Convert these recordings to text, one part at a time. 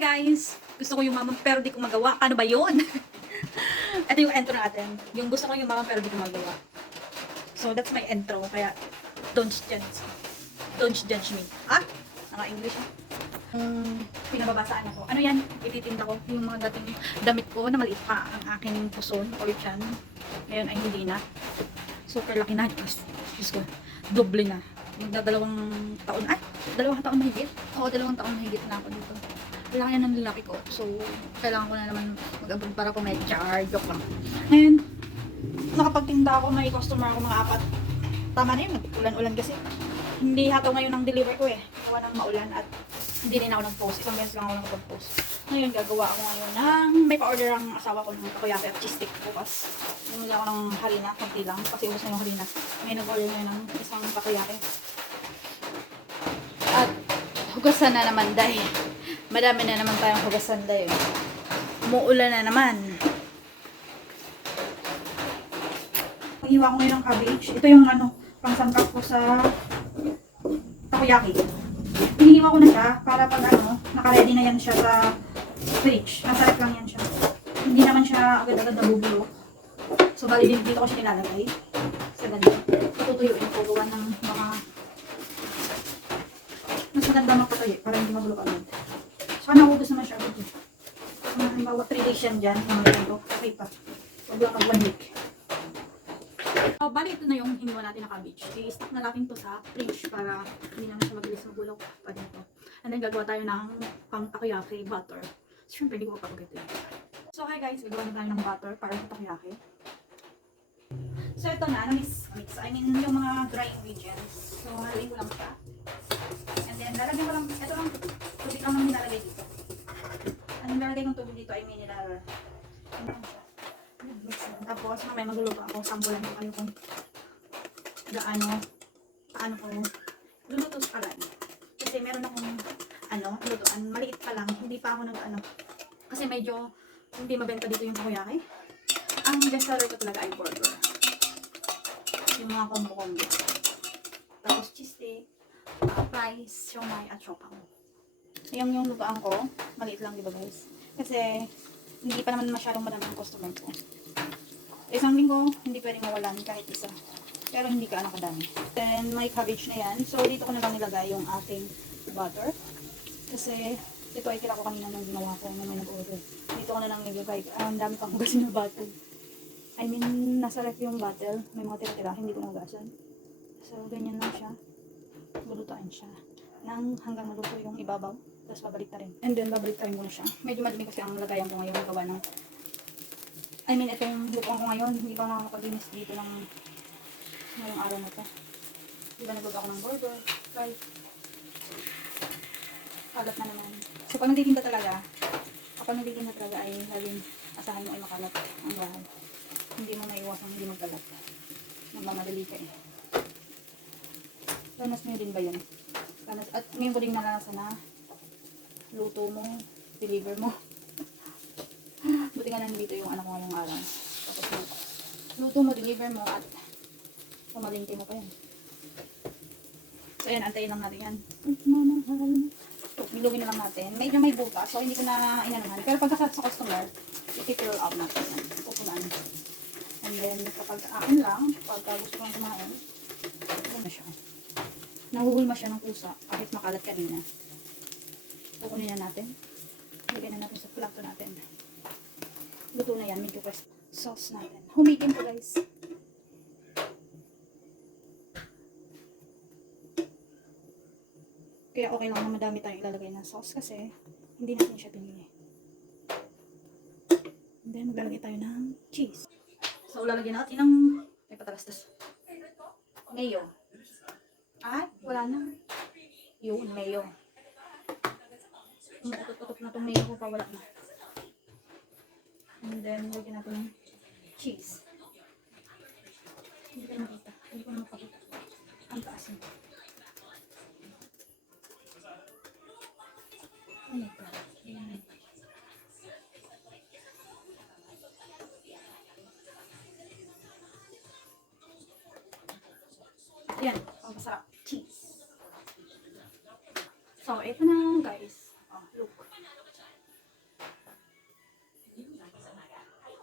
guys! Gusto ko yung mamang pero di ko magawa. Ano ba yun? Ito yung intro natin. Yung gusto ko yung mamang pero di ko magawa. So, that's my intro. Kaya, don't judge. Don't judge me. Ah? Naka English ah. Um, pinababasaan ako. Ano yan? Ititinda ko. Yung mga dating damit ko na maliit pa ang aking puson or chan. Ngayon ay hindi na. Super laki na. Diyos, Diyos ko. Doble na. Magdadalawang taon. Ay! Dalawang taon mahigit? Oo, dalawang taon mahigit na ako dito. Laki na ng laki ko. So, kailangan ko na naman mag-abroad para char. Joke lang. Ngayon, nakapagtinda ako, may customer ako mga apat. Tama na yun, ulan-ulan kasi. Hindi hataw ngayon ang deliver ko eh. Gawa ng maulan at hindi rin ako nag-post. Isang beses lang ako nag-post. Ngayon, gagawa ako ngayon ng may pa-order ang asawa ko ng takoyaki at cheese stick bukas. Bumili ako ng harina, konti lang, kasi ubos na yung harina. May nag-order ngayon ng isang takoyaki. At hugasan na naman dahil madami na naman tayong hugasan dahil umuulan na naman. Iwa ko ng cabbage. Ito yung ano, pangsangkap ko sa takoyaki. Hinihiwa ko na siya para pag ano, naka-ready na yan siya sa fridge. Masarap lang yan siya. Hindi naman siya agad-agad nabubulok. So, bali din dito ko siya nilalagay. Sa ganito. Tutuyuin ko gawa ng mga mas maganda makatuyo para hindi mabulok agad. Saka nahugas naman siya agad. Kung halimbawa 3 days yan dyan, mga ganito, okay pa. Huwag lang mag 1 week. So, bali ito na yung hiniwa natin na cabbage. I-stock na natin to sa fridge para hindi naman siya mabilis mabulok pa dito. And then gagawa tayo ng pang takoyaki butter. So, syempre, hindi ko mapapagay ito. So, hi guys, gagawa na tayo ng butter para sa takoyaki. So, ito na, na-mix. Mix. I mean, yung mga dry ingredients. So, haluin ko lang siya. Then, lalagyan ko lang, ito lang, tubig naman nilalagay dito. Ang nilalagay kong tubig dito. Mix lang. Tapos, mamaya magluluto ako. Sampulan ko kayo kung gaano, paano ko luluto sa kalan. Kasi meron akong, ano, lutuan. Maliit pa lang. Hindi pa ako nag, ano, kasi medyo hindi mabenta dito yung takoyaki. Ang best ko talaga ay burger. Yung mga combo-combo. Tapos cheese stick, uh, fries, siomay, at siopaw. Yung yung lutaan ko, maliit lang, di ba guys? Kasi hindi pa naman masyadong madami ang customer ko. Isang linggo, hindi pwedeng mawalan kahit isa. Pero hindi ka anak kadami. Then, may cabbage na yan. So, dito ko na lang nilagay yung ating butter. Kasi, ito ay tira ko kanina nung ginawa ko nung may nag-order. Dito ko na lang nilagay. Ah, Ang dami pang hugasin na butter. I mean, nasa ref yung butter. May mga tira-tira. Hindi ko hugasan. So, ganyan lang siya. Lulutuin siya. Nang hanggang maluto yung ibabaw. Tapos babalik rin. And then, babalik rin ko na siya. Medyo madumi kasi ang lagayan ko ngayon gawa ng I mean, ito yung lukuan ko ngayon. Hindi ko nakakapaglinis dito ng ngayong araw na to. Di ba nagbaga ako ng burger, fries. Kalat na naman. So, pag nagtitinda talaga, kapag nagtitinda talaga ay laging asahan mo ay makalat ang bahay. Hindi mo maiwasang hindi magkalat. Nagmamadali ka eh. Ranas mo din ba yun? Ranas, at ko din naranasan na luto mo, deliver mo. Buti nga nandito yung anak ko ngayong araw. Tapos luto. Mo, deliver mo, at pamalingke mo pa yan. So, ayan, antayin lang natin yan. Mamahal. Bilugin na lang natin. Medyo may butas, so hindi ko na inanahan. Pero pagka sa customer, i-fill out natin yan. Pupunan. And then, kapag akin lang, pagka gusto kong kumain, ano na siya. Nahuhulma siya ng kusa kahit makalat kanina. Pukunin na natin. Lagyan na natin sa plato natin. Luto na yan, medyo press sauce natin. Humigin po guys. Kaya okay lang na madami tayong ilalagay na sauce kasi hindi natin siya pinili. And then maglalagay tayo ng cheese. So lalagyan natin ng may patalastas. Mayo. Ay, wala na. Yun, mayo. Umutot-utot na itong mayo ko pa, wala na. And then, lagyan natin ng cheese. Hindi ko na makita. Hindi ko na makita. Ang taas yun. Oh. Ayan. Ayan. So, ito na guys. Oh, look.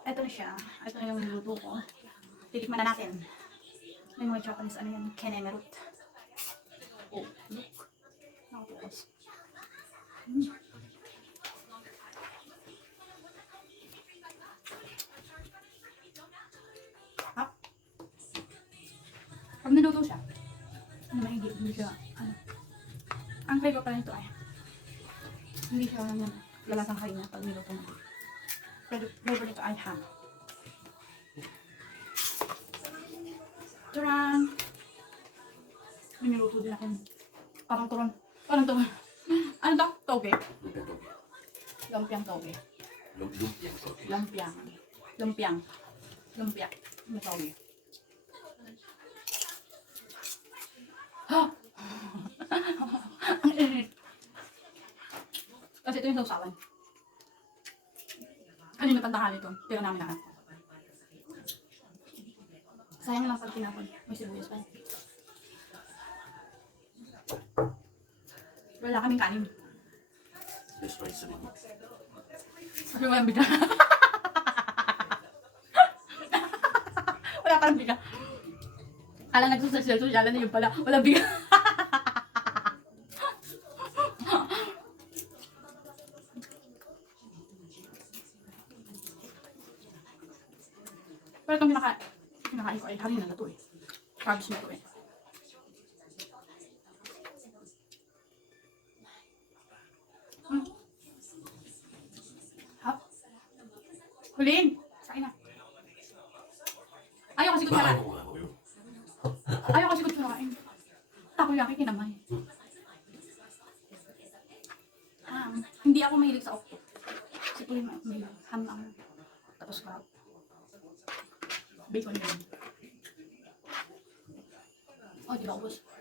Ito na siya. Ito na yung niluto ko. Titikman na natin. May mga Japanese ano yan. Kenemerut. Oh, look. Nakatukos. Mm. Ah. Pag niluto siya, ano mahigit mo siya, ano, Ang flavor pa nito ay, hindi siya, ano, lalasang harina pag niluto mo. Pero flavor nito ay ham. Turan! May niluto din ako. Parang turon. Parang turon. Ano daw? Toge? Lumpiang toge. Lumpiang. Lumpiang. Lumpiang. Lumpia. Ano Kasi ito yung sausawan. Kanina tantahan ito. Tira namin na. Sayang lang pag tinapon. May sibuyas pa. Wala kaming kanin. This rice rin. Sabi mo yung biga. Wala kang biga. Kala nagsusosyalan na yun pala. Wala biga. Pero itong kinaka kinakain ko ay harina na to eh. Carbs na to eh. Hmm. Ha? Hulin! Sakin na. Ayaw kasi ako yun. Ayaw kasi kutsarain. Takoyaki kinamay. Ah, hindi ako mahilig sa okto. Kasi po yung ham lang. Tapos crab. Bacon yun. Oh, di ba ubos? Hmm.